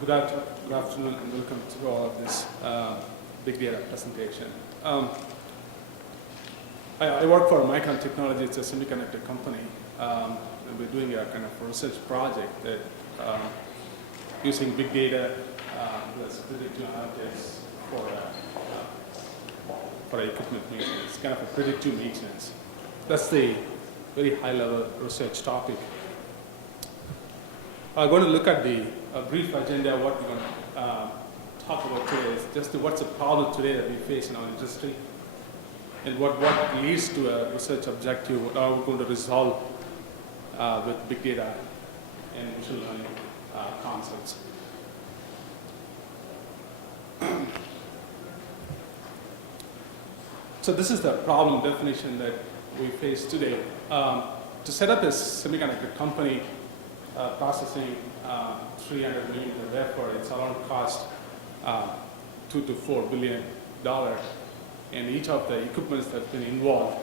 Good afternoon and welcome to all of this big data presentation. I work for Micron Technology. It's a semiconductor company. And we're doing a kind of research project that using big data plus predictive analytics for equipment maintenance, kind of a predictive maintenance. That's the very high-level research topic. I'm going to look at the brief agenda. What we're going to talk about today is just what's the problem today that we face in our industry, and what leads to a research objective, what are we going to resolve with big data and machine learning concepts. So this is the problem definition that we face today. To set up this semiconductor company processing 300 millimeter wafer, it's around cost $2 to $4 billion, and each of the equipments that's been involved.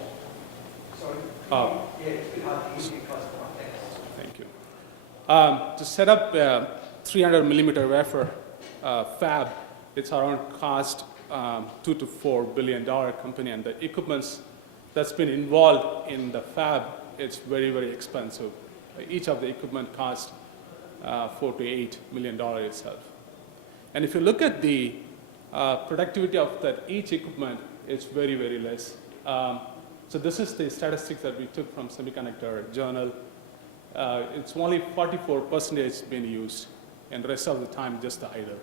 Sorry? Yeah, it's been hard to hear you because of my text. Thank you. To set up a 300 millimeter wafer fab, it's around cost $2 to $4 billion company, and the equipments that's been involved in the fab, it's very, very expensive. Each of the equipment costs $4 to $8 million itself. And if you look at the productivity of that each equipment, it's very, very less. So this is the statistics that we took from Semiconductor journal. It's only 44% being used, and the rest of the time just the idle.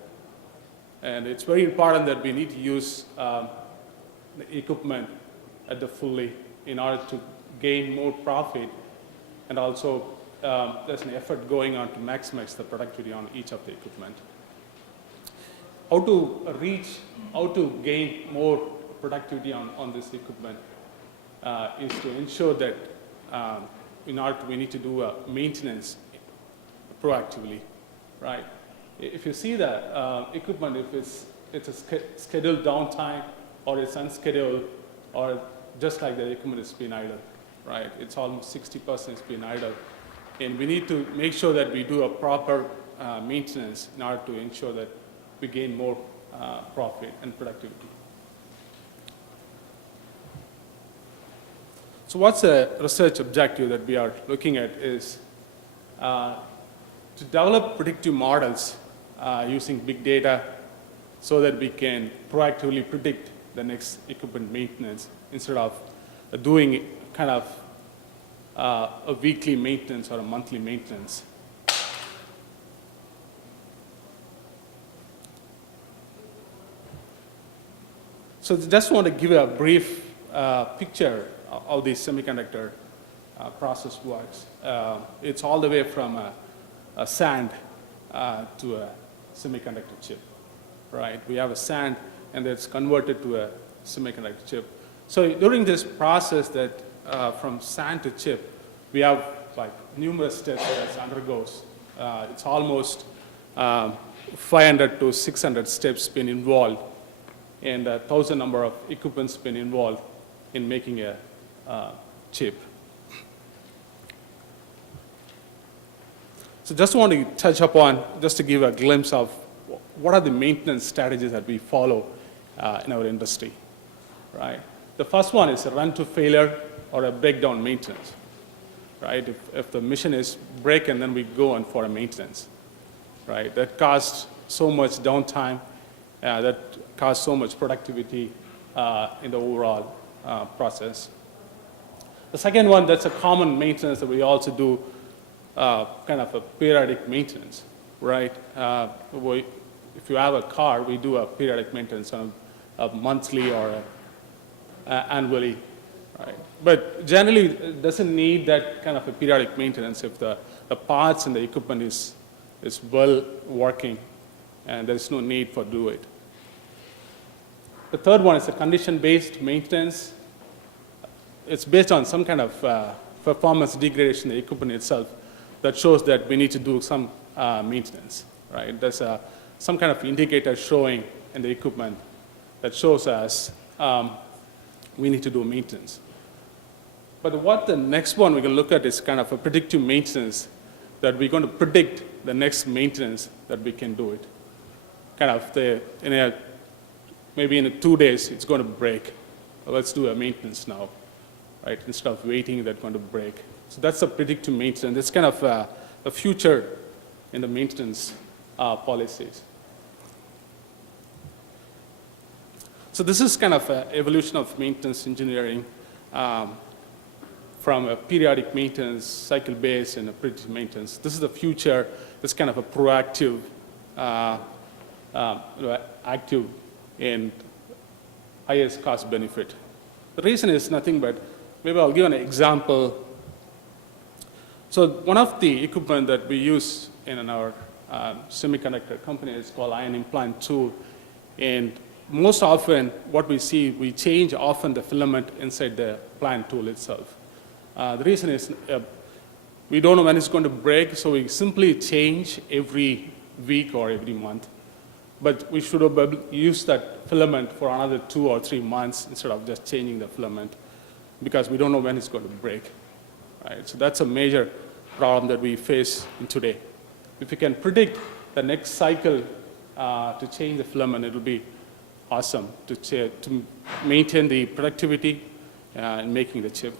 And it's very important that we need to use the equipment at the fully in order to gain more profit, and also there's an effort going on to maximize the productivity on each of the equipment. How to gain more productivity on this equipment is to ensure that we need to do maintenance proactively, right? If you see the equipment, if it's a scheduled downtime or it's unscheduled, or just like the equipment is being idle, right? It's almost 60% is being idle. And we need to make sure that we do a proper maintenance in order to ensure that we gain more profit and productivity. So what's the research objective that we are looking at is to develop predictive models using big data so that we can proactively predict the next equipment maintenance instead of doing kind of a weekly maintenance or a monthly maintenance. So just want to give a brief picture of how the semiconductor process works. It's all the way from a sand to a semiconductor chip, right? We have a sand, and it's converted to a semiconductor chip. So during this process that from sand to chip, we have like numerous steps that it undergoes. It's almost 500 to 600 steps been involved, and 1,000 number of equipments been involved in making a chip. So just want to touch upon, just to give a glimpse of what are the maintenance strategies that we follow in our industry, right? The first one is a run to failure or a breakdown maintenance, right? If the machine is broken, then we go on for a maintenance, right? That costs so much downtime, that costs so much productivity in the overall process. The second one, that's a common maintenance that we also do, kind of a periodic maintenance, right? If you have a car, we do a periodic maintenance on a monthly or annually, right? But generally, it doesn't need that kind of a periodic maintenance if the parts and the equipment is well working, and there's no need for do it. The third one is a condition-based maintenance. It's based on some kind of performance degradation in the equipment itself that shows that we need to do some maintenance, right? There's some kind of indicator showing in the equipment that shows us we need to do maintenance. But what the next one we're going to look at is kind of a predictive maintenance, that we're going to predict the next maintenance that we can do it. Kind of maybe in 2 days, it's going to break. Well, let's do a maintenance now, right? Instead of waiting, that's going to break. So that's a predictive maintenance. It's kind of a future in the maintenance policies. So this is kind of an evolution of maintenance engineering from a periodic maintenance, cycle-based, and a predictive maintenance. This is the future. It's kind of a proactive, active, and highest cost benefit. The reason is nothing but, maybe I'll give an example. So one of the equipment that we use in our semiconductor company is called ion implant tool. And most often, what we see, we change often the filament inside the plant tool itself. The reason is we don't know when it's going to break, so we simply change every week or every month. But we should have used that filament for another 2 or 3 months instead of just changing the filament, because we don't know when it's going to break. Right? So that's a major problem that we face in today. If we can predict the next cycle to change the filament, it will be awesome to maintain the productivity in making the chip.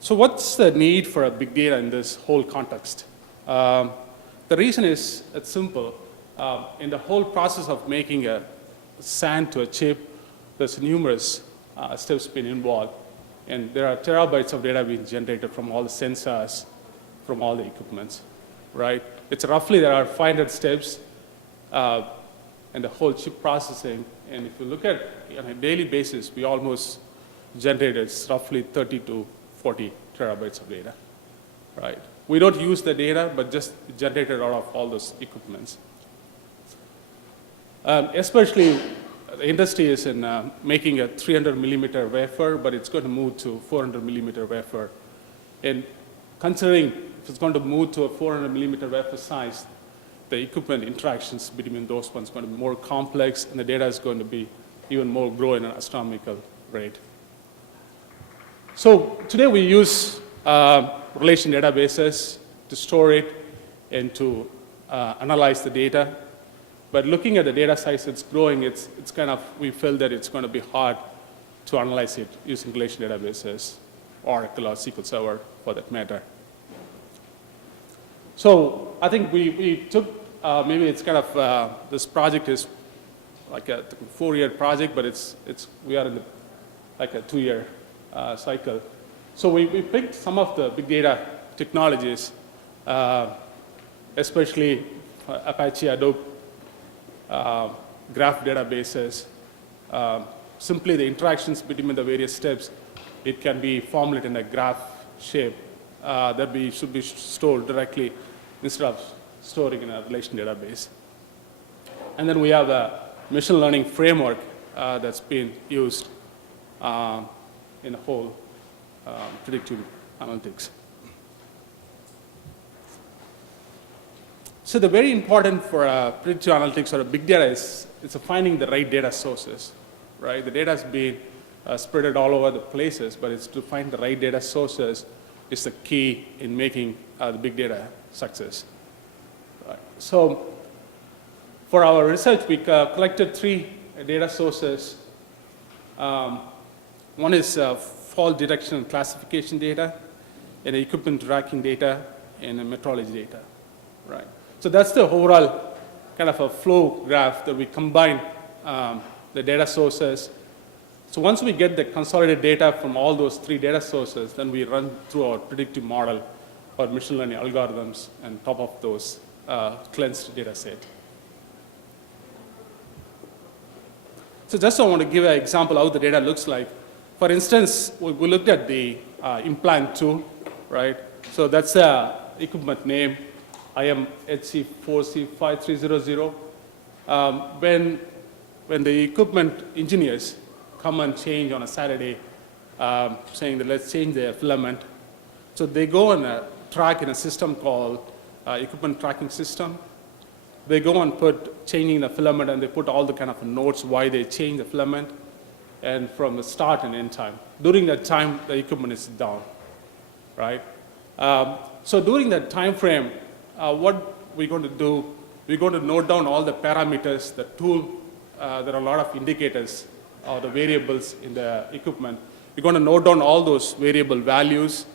So what's the need for a big data in this whole context? The reason is it's simple. In the whole process of making a sand to a chip, there's numerous steps being involved. And there are terabytes of data being generated from all the sensors, from all the equipments, right? It's roughly, there are 500 steps in the whole chip processing. And if you look at on a daily basis, we almost generated roughly 30 to 40 terabytes of data, right? We don't use the data, but just generated out of all those equipments. Especially, the industry is in making a 300 millimeter wafer, but it's going to move to 400 millimeter wafer. And considering if it's going to move to a 400 millimeter wafer size, the equipment interactions between those ones are going to be more complex, and the data is going to be even more grow in an astronomical rate. So today we use relational databases to store it and to analyze the data. But looking at the data size it's growing, it's kind of, we feel that it's going to be hard to analyze it using relational databases, Oracle or SQL Server for that matter. So I think we took, maybe it's kind of, this project is like a 4-year project, but we are in like a 2-year cycle. So we picked some of the big data technologies, especially Apache Hadoop, graph databases. Simply the interactions between the various steps, it can be formulated in a graph shape that should be stored directly instead of storing in a relational database. And then we have a machine learning framework that's been used in the whole predictive analytics. So the very important for predictive analytics or big data is finding the right data sources, right? The data has been spread all over the places, but it's to find the right data sources is the key in making the big data success. Right. So for our research, we collected 3 data sources. One is fault detection and classification data, and equipment tracking data, and metrology data, right? So that's the overall kind of a flow graph that we combine the data sources. So once we get the consolidated data from all those 3 data sources, then we run through our predictive model or machine learning algorithms on top of those cleansed data set. So just I want to give an example of how the data looks like. For instance, we looked at the implant tool, right? So that's the equipment name, IMHC4C5300. When the equipment engineers come and change on a Saturday, saying that let's change the filament, so they go and track in a system called equipment tracking system. They go and put changing the filament, and they put all the kind of notes why they change the filament, and from the start and end time. During that time, the equipment is down, right? So during that time frame, what we're going to do, we're going to note down all the parameters, the tool, there are a lot of indicators or the variables in the equipment. We're going to note down all those variable values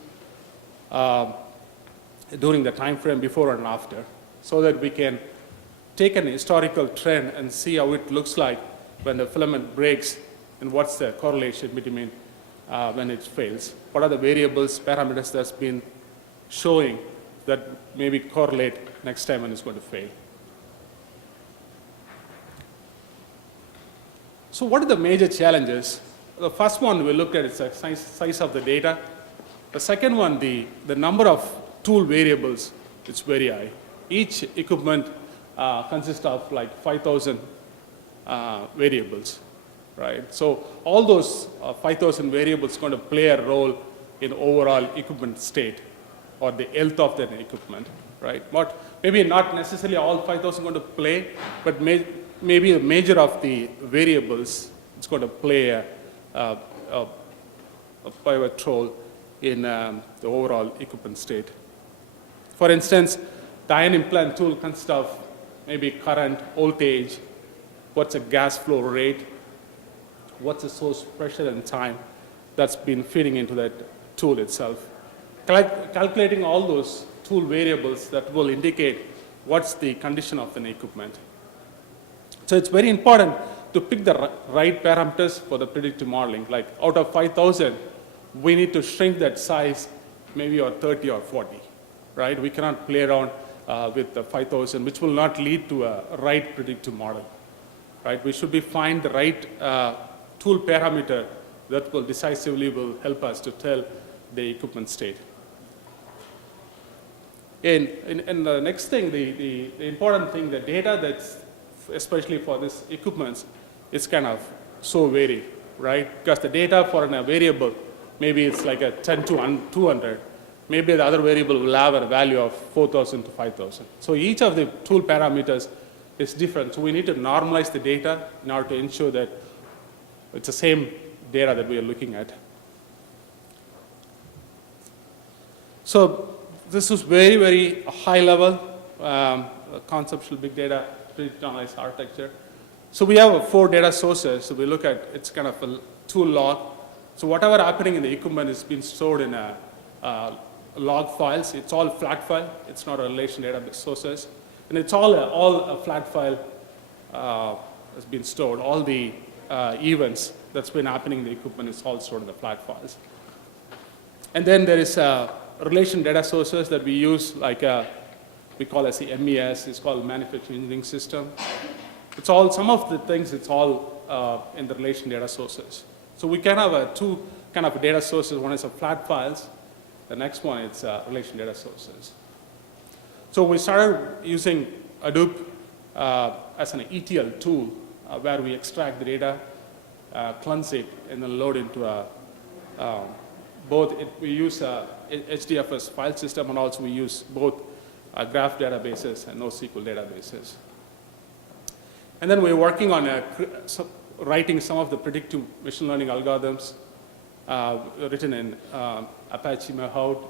during the time frame before and after, so that we can take an historical trend and see how it looks like when the filament breaks and what's the correlation between when it fails. What are the variables, parameters that's been showing that maybe correlate next time when it's going to fail. So what are the major challenges? The first one we looked at is the size of the data. The second one, the number of tool variables, it's very high. Each equipment consists of like 5,000 variables, right? So all those 5,000 variables are going to play a role in overall equipment state or the health of the equipment, right? But maybe not necessarily all 5,000 going to play, but maybe a major of the variables it's going to play a pivot role in the overall equipment state. For instance, the ion implant tool consists of maybe current, voltage, what's a gas flow rate, what's the source pressure and time that's been feeding into that tool itself. Calculating all those tool variables that will indicate what's the condition of an equipment. So it's very important to pick the right parameters for the predictive modeling. Like out of 5,000, we need to shrink that size maybe or 30 or 40, right? We cannot play around with the 5,000, which will not lead to a right predictive model, right? We should find the right tool parameter that will decisively help us to tell the equipment state. And the next thing, the important thing, the data that's, especially for this equipment, is kind of so varied, right? Because the data for a variable, maybe it's like a 10 to 200. Maybe the other variable will have a value of 4,000 to 5,000. So each of the tool parameters is different. So we need to normalize the data in order to ensure that it's the same data that we are looking at. So this is very, very high level conceptual big data predictive analysis architecture. So we have 4 data sources. So we look at, it's kind of a tool log. So whatever happening in the equipment is being stored in a log files. It's all flat file. It's not a relational database sources. And it's all a flat file has been stored. All the events that's been happening in the equipment is all stored in the flat files. And then there is relation data sources that we use, like we call as the MES. It's called manufacturing engineering system. It's all, some of the things, it's all in the relation data sources. So we can have 2 kind of data sources. One is a flat files. The next one is relation data sources. So we started using Hadoop as an ETL tool where we extract the data, cleanse it, and then load into we use HDFS file system, and also we use both graph databases and NoSQL databases. And then we're working on writing some of the predictive machine learning algorithms written in Apache Mahout.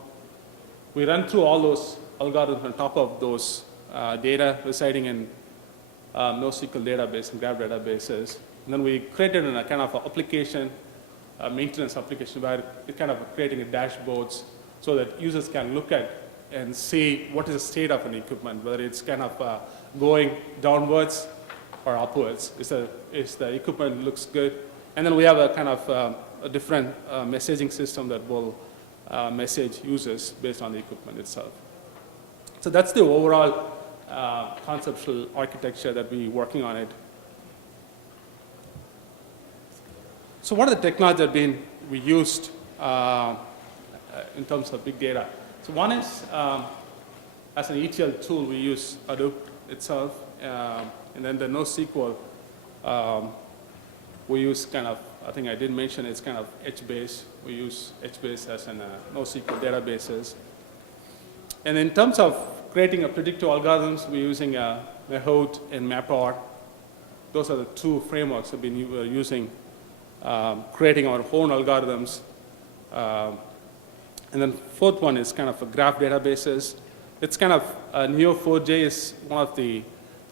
We run through all those algorithms on top of those data residing in NoSQL database and graph databases. And then we created a kind of application, a maintenance application, where it's kind of creating dashboards so that users can look at and see what is the state of an equipment, whether it's kind of going downwards or upwards. Is the equipment looks good? And then we have a kind of a different messaging system that will message users based on the equipment itself. So that's the overall conceptual architecture that we're working on it. So what are the technologies that we used in terms of big data? So one is, as an ETL tool, we use Hadoop itself, and then the NoSQL, we use kind of, I think I did mention it's kind of HBase. We use HBase as an NoSQL databases. And in terms of creating a predictive algorithms, we're using Mahout and MapR. Those are the 2 frameworks that we're using, creating our own algorithms And then fourth one is kind of a graph databases. It's kind of Neo4j is one of the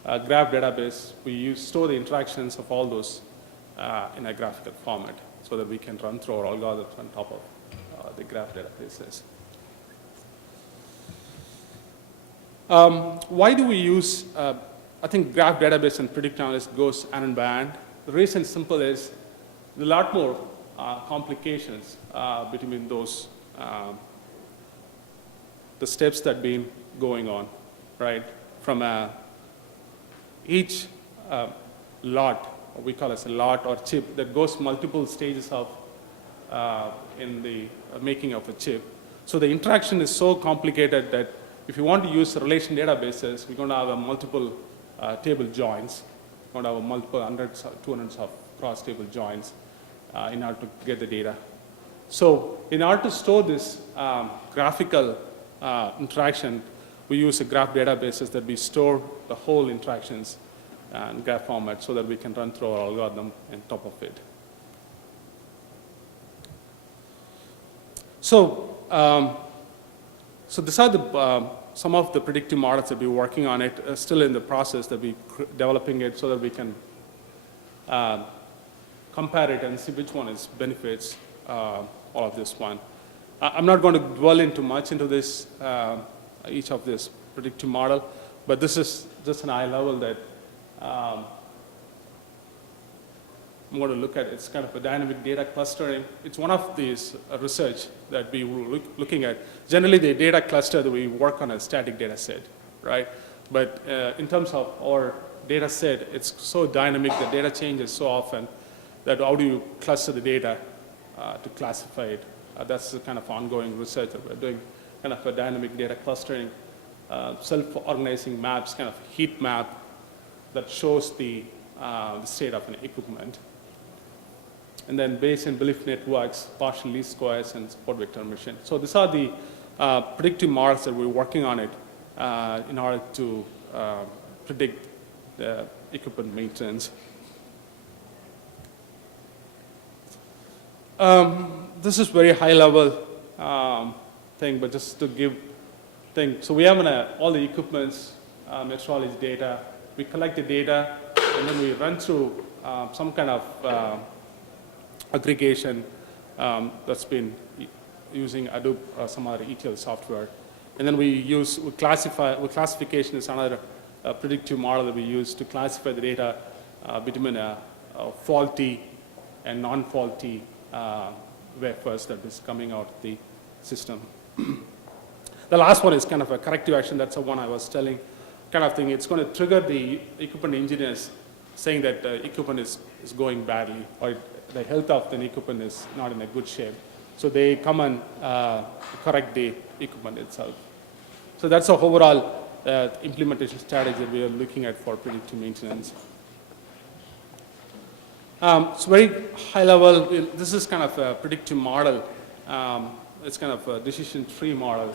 graph database. We store the interactions of all those in a graphical format so that we can run through our algorithms on top of the graph databases. Why do we use, I think graph database and predictive analysis goes hand in hand. The reason simple is there's a lot more complications between those, the steps that been going on, right? From each lot, we call it a lot or chip, that goes multiple stages of in the making of a chip. So the interaction is so complicated that if you want to use relation databases, we're going to have a multiple table joins. We're going to have a multiple hundreds, 200s of cross-table joins in order to get the data. So in order to store this graphical interaction, we use a graph databases that we store the whole interactions in graph format so that we can run through our algorithm on top of it. So, so these are the, some of the predictive models that we're working on it, still in the process that we're developing it so that we can compare it and see which one is benefits all of this one. I'm not going to dwell into much into this, each of this predictive model, but this is just an high level that I'm going to look at. It's kind of a dynamic data clustering. It's one of these research that we were looking at. Generally, the data cluster that we work on a static data set, right? But in terms of our data set, it's so dynamic, the data changes so often that how do you cluster the data to classify it? That's the kind of ongoing research that we're doing, kind of a dynamic data clustering, self-organizing maps, kind of heat map that shows the state of an equipment. And then Bayesian belief networks, partial least squares, and support vector machine. So these are the predictive models that we're working on it in order to predict the equipment maintenance. This is very high level thing, but just to give thing. So we have all the equipments, metrology data. We collect the data, and then we run through some kind of aggregation that's been using Hadoop or some other ETL software. And then we classification is another predictive model that we use to classify the data between a faulty and non-faulty wafers that is coming out of the system. The last one is kind of a corrective action. That's the one I was telling kind of thing. It's going to trigger the equipment engineers saying that the equipment is going badly or the health of the equipment is not in a good shape. So they come and correct the equipment itself. So that's the overall implementation strategy that we are looking at for predictive maintenance. It's very high level. This is kind of a predictive model. It's kind of a decision tree model.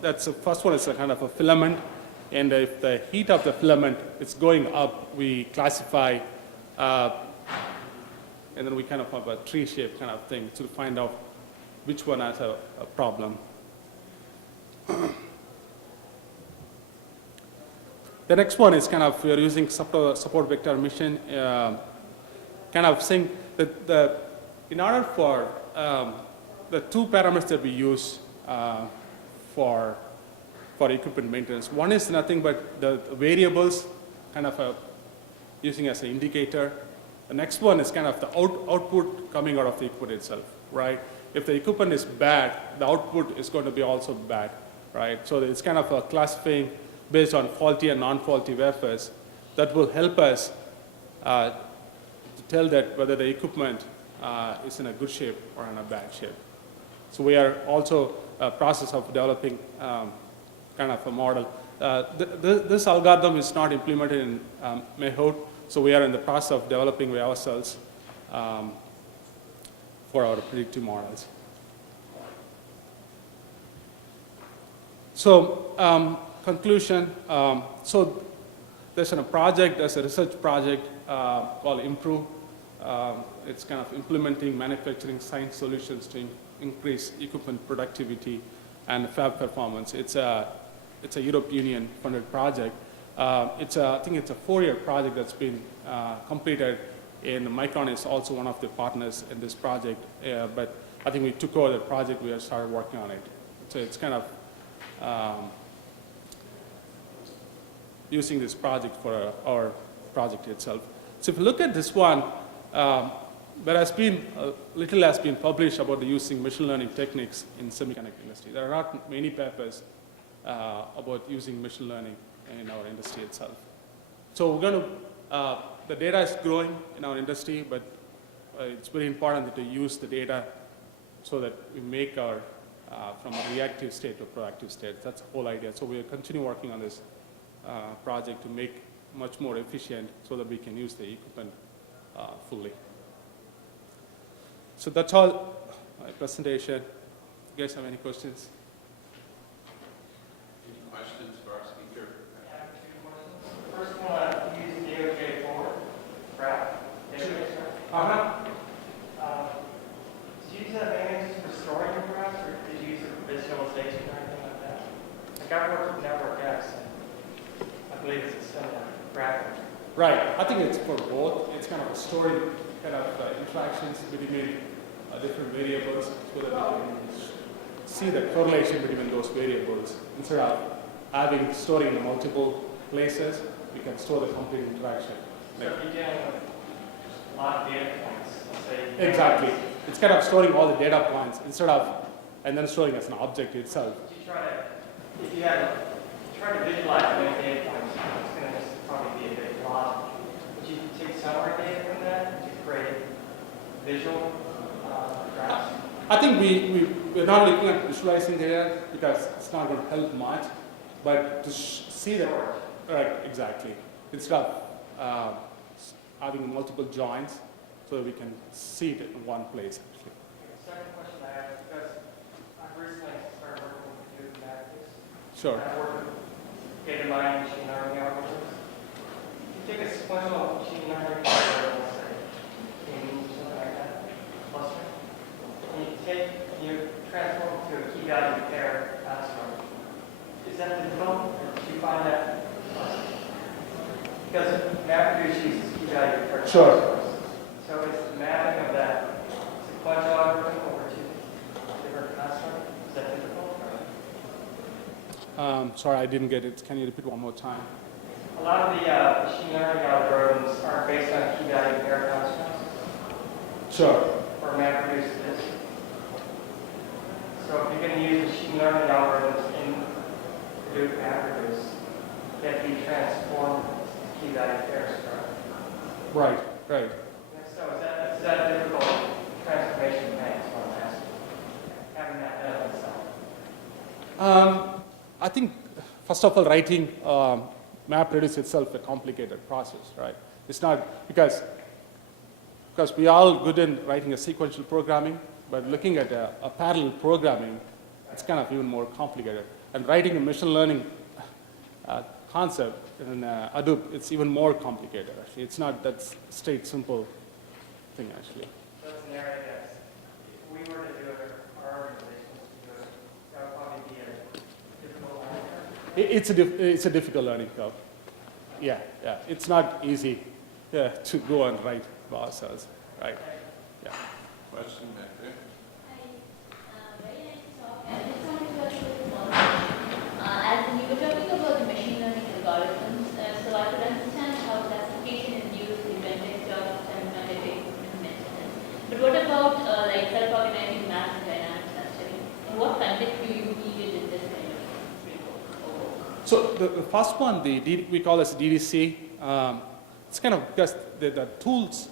That's the first one is a kind of a filament. And if the heat of the filament is going up, we classify, and then we kind of have a tree shape kind of thing to find out which one has a problem. The next one is kind of, we are using support vector mission, kind of saying that in order for the two parameters that we use for equipment maintenance, one is nothing but the variables kind of using as an indicator. The next one is kind of the output coming out of the equipment itself, right? If the equipment is bad, the output is going to be also bad, right? So it's kind of a classifying based on faulty and non-faulty wafers that will help us to tell that whether the equipment is in a good shape or in a bad shape. So we are also a process of developing kind of a model. This algorithm is not implemented in Mayhood, so we are in the process of developing ourselves for our predictive models. So conclusion, so there's a project, there's a research project called Improve. It's kind of implementing manufacturing science solutions to increase equipment productivity and fab performance. It's a European Union funded project. I think it's a 4-year project that's been completed, and Micron is also one of the partners in this project. But I think we took over the project, we have started working on it. So it's kind of using this project for our project itself. So if you look at this one, there has been little has been published about the using machine learning techniques in semiconductor industry. There are not many papers about using machine learning in our industry itself. So we're going to, the data is growing in our industry, but it's very important to use the data so that we make our, from a reactive state to a proactive state. That's the whole idea. So we'll continue working on this project to make much more efficient so that we can use the equipment fully. So that's all my presentation. You guys have any questions? Any questions for our speaker? I have 2 questions. First one, use DOJ4 graph database. Did you use that mainly for storing your graphs, or did you use it for visualization or anything like that? Like I've worked with Network X, and I believe it's a similar graphic. Right. I think it's for both. It's kind of a story, kind of interactions between different variables so that we can see the correlation between those variables. Instead of having storing in multiple places, we can store the complete interaction. So if you're dealing with a lot of data points, let's say. Exactly. It's kind of storing all the data points instead of, and then storing as an object itself. If you try to, if you had, try to visualize many data points, it's going to just probably be a bit logic. Would you take summary data from that to create visual graphs? I think we're not looking at visualizing data because it's not going to help much, but to see that, right, exactly. Instead of having multiple joins so that we can see it in one place, actually. The second question I have is because I've recently started working with computer mathematics. Sure. I work with data mining, machine learning algorithms. If you take a sequential machine learning algorithm, let's say, in something like that, cluster, and you transform it to a key value pair transform. Is that difficult, or did you find that? Because MapReduce uses key value pair Sure. transforms. So is the mapping of that sequential algorithm over to different constructs, is that difficult? Sorry, I didn't get it. Can you repeat one more time? A lot of the machine learning algorithms are based on key value pair constructs, Sure. or MapReduce is. So if you're going to use machine learning algorithms in Hadoop MapReduce, they have to be transformed to key value pairs, correct? Right, right. So is that a difficult transformation thing, is what I'm asking? Having that done itself. I think, first of all, writing MapReduce itself a complicated process, right? It's not, because we are all good in writing a sequential programming, but looking at a parallel programming, it's kind of even more complicated. And writing a machine learning concept in Hadoop, it's even more complicated, actually. It's not that straight, simple thing, actually. So it's an area that if we were to do it, or our organization was to do it, that would probably be a difficult learning curve. It's a difficult learning curve. Yeah, yeah. It's not easy to go and write for ourselves, right? Yeah. Question back there? Very nice talk. I just wanted to ask you a small question. As you were talking about the machine learning algorithms, so I could understand how classification is used in context of semiconductor maintenance. But what about like self-organizing math and dynamic clustering? In what context do you need it in this kind of framework? So the first one, we call as DDC. It's kind of because the tools,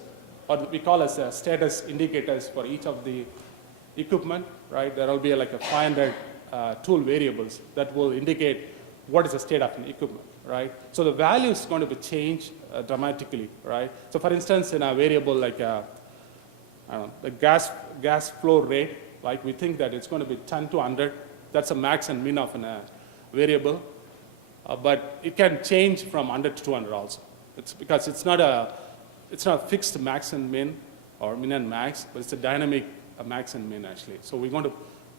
or we call as status indicators for each of the equipment, right? There will be like a 500 tool variables that will indicate what is the state of an equipment, right? So the value is going to be changed dramatically, right? So for instance, in a variable like I don't know, the gas flow rate, like we think that it's going to be 10 to 100. That's a max and min of a variable. But it can change from 100 to 200 also. It's because it's not a it's not fixed max and min, or min and max, but it's a dynamic max and min, actually. So we're going to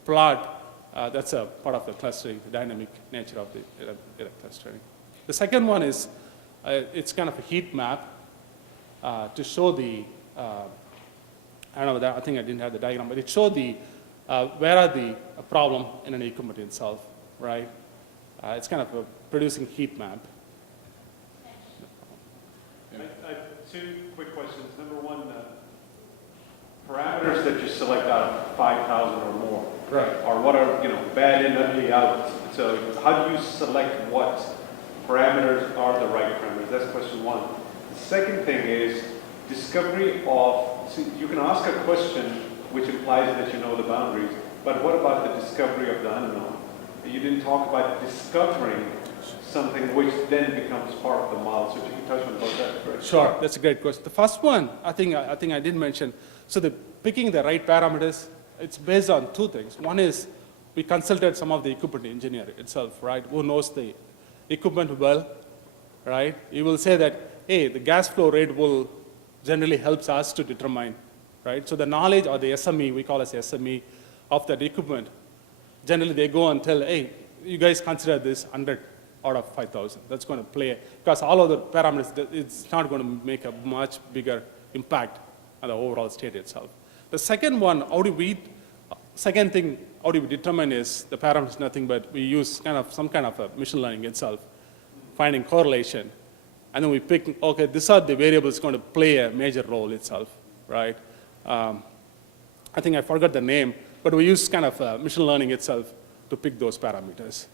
plot, that's a part of the clustering, the dynamic nature of the clustering. The second one is, it's kind of a heat map to show the, I don't know, I think I didn't have the diagram, but it showed the, where are the problem in an equipment itself, right? It's kind of a producing heat map. I have two quick questions. Number one, parameters that you select out of 5,000 or more, Right. or what are, bad in, ugly out. So how do you select what parameters are the right parameters? That's question one. The second thing is discovery of, see, you can ask a question which implies that you know the boundaries, but what about the discovery of the unknown? You didn't talk about discovering something which then becomes part of the model. So if you can touch on about that first. Sure, that's a great question. The first one, I think I did mention, so the picking the right parameters, it's based on two things. One is we consulted some of the equipment engineer itself, right, who knows the equipment well, right? He will say that, hey, the gas flow rate will generally helps us to determine, right? So the knowledge or the SME, we call as SME of that equipment, generally they go and tell, hey, you guys consider this 100 out of 5,000. That's going to play, because all other parameters, it's not going to make a much bigger impact on the overall state itself. The second one, second thing, how do we determine is the parameters nothing but we use some kind of a machine learning itself, finding correlation. And then we pick, okay, these are the variables going to play a major role itself, right? I think I forgot the name, but we use kind of machine learning itself to pick those parameters.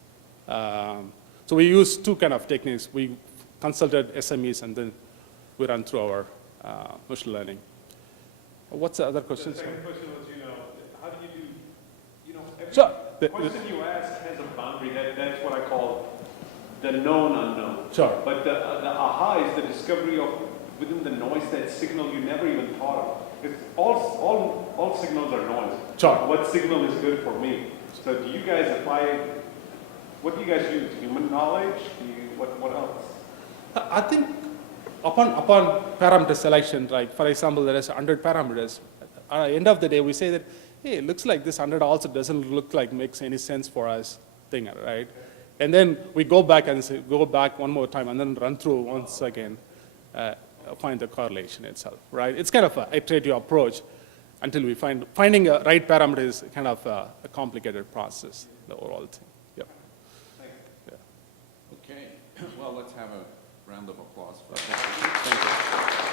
So we use two kind of techniques. We consulted SMEs and then we run through our machine learning. What's the other question? The second question was, how do you do, every Sure. question you ask has a boundary. That's what I call the known unknown. Sure. But the aha is the discovery of within the noise, that signal you never even thought of. It's all signals are noise. Sure. What signal is good for me? So do you guys apply, what do you guys use? Human knowledge? What else? I think upon parameter selection, right, for example, there is 100 parameters. At the end of the day, we say that, hey, it looks like this 100 also doesn't look like makes any sense for us, thing, right? And then we go back and say, go back one more time and then run through once again, find the correlation itself, right? It's kind of an iterative approach until we finding a right parameter is kind of a complicated process, the overall thing. Yep. Okay, well, let's have a round of applause for that. Thank you.